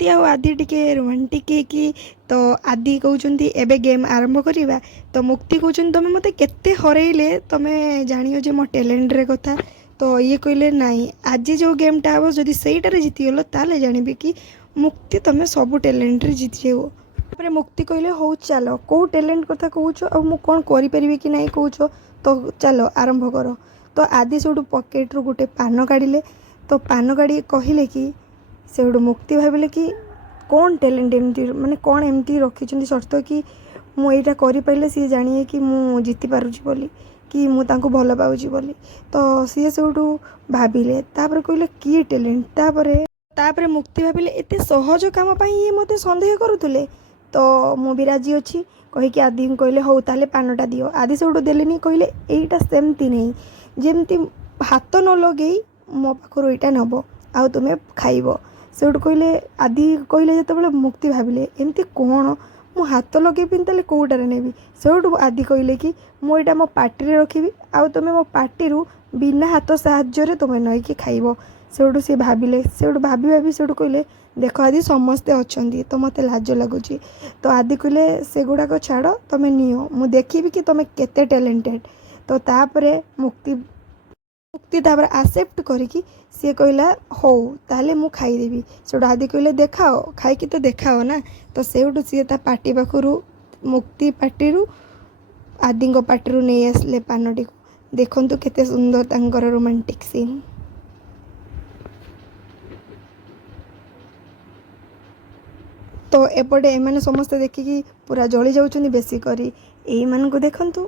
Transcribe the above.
ती ଆଉ ଆଦି ଟିକେ ରୋମାଣ୍ଟିକ୍ ହେଇକି ତ ଆଦି କହୁଛନ୍ତି ଏବେ ଗେମ୍ ଆରମ୍ଭ କରିବା। ତ ମୁକ୍ତି କହୁଛନ୍ତି ତମେ ମୋତେ କେତେ ହରେଇଲେ ତମେ ଜାଣିବ ଯେ ମୋ ଟ୍ୟାଲେଣ୍ଟରେ କଥା। ତ ଇଏ କହିଲେ ନାଇଁ ଆଜି ଯେଉଁ ଗେମ୍ଟା ହେବ ଯଦି ସେଇଟାରେ ଜିତିଗଲ ତାହେଲେ ଜାଣିବି କି ମୁକ୍ତି ତମେ ସବୁ ଟ୍ୟାଲେଣ୍ଟରେ ଜିତିଯିବ। ତାପରେ ମୁକ୍ତି କହିଲେ ହଉ ଚାଲ କେଉଁ ଟ୍ୟାଲେଣ୍ଟ କଥା କହୁଛ ଆଉ ମୁଁ କ'ଣ କରିପାରିବି କି ନାହିଁ କହୁଛ ତ ଚାଲ ଆରମ୍ଭ କର। ତ ଆଦି ସେଇଠୁ ପକେଟରୁ ଗୋଟେ ପାନ କାଢ଼ିଲେ। ତ ପାନ କାଢ଼ି କହିଲେ କି ସେଇଠୁ ମୁକ୍ତି ଭାବିଲେ କି କ'ଣ ଟ୍ୟାଲେଣ୍ଟ ଏମିତି ମାନେ କ'ଣ ଏମିତି ରଖିଛନ୍ତି ସର୍ତ୍ତ କି ମୁଁ ଏଇଟା କରିପାରିଲେ ସିଏ ଜାଣିବେ କି ମୁଁ ଜିତିପାରୁଛି ବୋଲି କି ମୁଁ ତାଙ୍କୁ ଭଲ ପାଉଛି ବୋଲି। ତ ସିଏ ସେଇଠୁ ଭାବିଲେ ତାପରେ କହିଲେ କି ଟ୍ୟାଲେଣ୍ଟ। ତାପରେ ମୁକ୍ତି ଭାବିଲେ ଏତେ ସହଜ କାମ ପାଇଁ ଇଏ ମୋତେ ସନ୍ଦେହ କରୁଥିଲେ ତ ମୁଁ ବି ରାଜି ଅଛି କହିକି ଆଦିଙ୍କୁ କହିଲେ ହଉ ତାହେଲେ ପାନଟା ଦିଅ। ଆଦି ସେଇଠୁ ଦେଲେନି କହିଲେ ଏଇଟା ସେମିତି ନାହିଁ ଯେମିତି ହାତ ନ ଲଗେଇ ମୋ ପାଖରୁ ଏଇଟା ନେବ ଆଉ ତୁମେ ଖାଇବ। ସେଇଠୁ କହିଲେ ଆଦି କହିଲେ ଯେତେବେଳେ ମୁକ୍ତି ଭାବିଲେ ଏମିତି କ'ଣ ମୁଁ ହାତ ଲଗେଇବିନି ତାହେଲେ କେଉଁଟାରେ ନେବି। ସେଇଠୁ ଆଦି କହିଲେ କି ମୁଁ ଏଇଟା ମୋ ପାଟିରେ ରଖିବି ଆଉ ତୁମେ ମୋ ପାଟିରୁ ବିନା ହାତ ସାହାଯ୍ୟରେ ତୁମେ ନେଇକି ଖାଇବ। ସେଇଠୁ ସେ ଭାବିଲେ ସେଇଠୁ ଭାବି ଭାବି ସେଇଠୁ କହିଲେ ଦେଖ ଆଦି ସମସ୍ତେ ଅଛନ୍ତି ତ ମୋତେ ଲାଜ ଲାଗୁଛି। ତ ଆଦି କହିଲେ ସେଗୁଡ଼ାକ ଛାଡ଼ ତୁମେ ନିଅ ମୁଁ ଦେଖିବି କି ତୁମେ କେତେ ଟ୍ୟାଲେଣ୍ଟେଡ଼। ତ ତାପରେ ମୁକ୍ତି ତାପରେ ଆକ୍ସେପ୍ଟ କରିକି ସିଏ କହିଲା ହଉ ତାହେଲେ ମୁଁ ଖାଇଦେବି। ସେଇଠୁ ଆଦି କହିଲେ ଦେଖାଅ ଖାଇକି ତ ଦେଖାଅ ନା। ତ ସେଇଠୁ ସିଏ ତା ପାଟି ପାଖରୁ ମୁକ୍ତି ପାଟିରୁ ଆଦିଙ୍କ ପାଟିରୁ ନେଇ ଆସିଲେ ପାନଟିକୁ। ଦେଖନ୍ତୁ କେତେ ସୁନ୍ଦର ତାଙ୍କର ରୋମାଣ୍ଟିକ୍ ସିନ୍। ତ ଏପଟେ ଏମାନେ ସମସ୍ତେ ଦେଖିକି ପୁରା ଜଳି ଯାଉଛନ୍ତି ବେଶୀ କରି ଏଇମାନଙ୍କୁ ଦେଖନ୍ତୁ।